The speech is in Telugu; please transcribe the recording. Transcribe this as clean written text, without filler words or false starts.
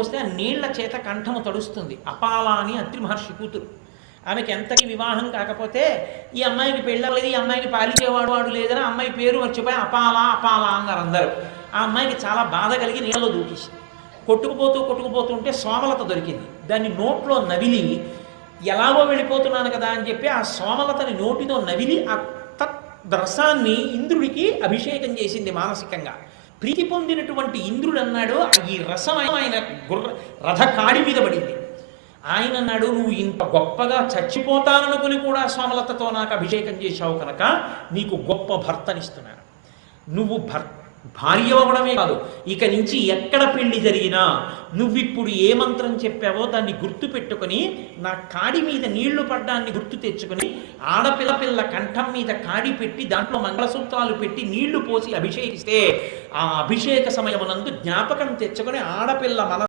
వస్తే ఆ నీళ్ల చేత కంఠము తడుస్తుంది. అపాల అని అత్రి మహర్షి కూతురు. ఆమెకి ఎంతకి వివాహం కాకపోతే ఈ అమ్మాయికి పెళ్ళవలేదు, ఈ అమ్మాయికి పాలిచేవాడు వాడు లేదని అమ్మాయి పేరు మర్చిపోయి అపాల అపాల అన్నారు అందరూ. ఆ అమ్మాయికి చాలా బాధ కలిగి నీళ్ళలో దూకేసి కొట్టుకుపోతుంటే సోమలత దొరికింది. దాన్ని నోట్లో నవిలి ఎలాగో వెళ్ళిపోతున్నాను కదా అని చెప్పి ఆ సోమలతని నోటితో నవిలి ఆ రసాన్ని ఇంద్రుడికి అభిషేకం చేసింది. మానసికంగా ప్రీతి పొందినటువంటి ఇంద్రుడు అన్నాడు, ఈ రసం ఆయన రథ కాడి మీద పడింది. ఆయన అన్నాడు, నువ్వు ఇంత గొప్పగా చచ్చిపోతాననుకుని కూడా సోమలతతో నాకు అభిషేకం చేశావు కనుక నీకు గొప్ప భర్తనిస్తున్నాను. నువ్వు భార్య అవ్వడమే కాదు, ఇక నుంచి ఎక్కడ పెళ్లి జరిగినా నువ్విప్పుడు ఏ మంత్రం చెప్పావో దాన్ని గుర్తు పెట్టుకుని నా కాడి మీద నీళ్లు పడ్డాన్ని గుర్తు తెచ్చుకుని ఆడపిల్ల కంఠం మీద కాడి పెట్టి దాంట్లో మంగళసూత్రాలు పెట్టి నీళ్లు పోసి అభిషేకిస్తే ఆ అభిషేక సమయమునందు జ్ఞాపకం తెచ్చుకొని ఆడపిల్ల మన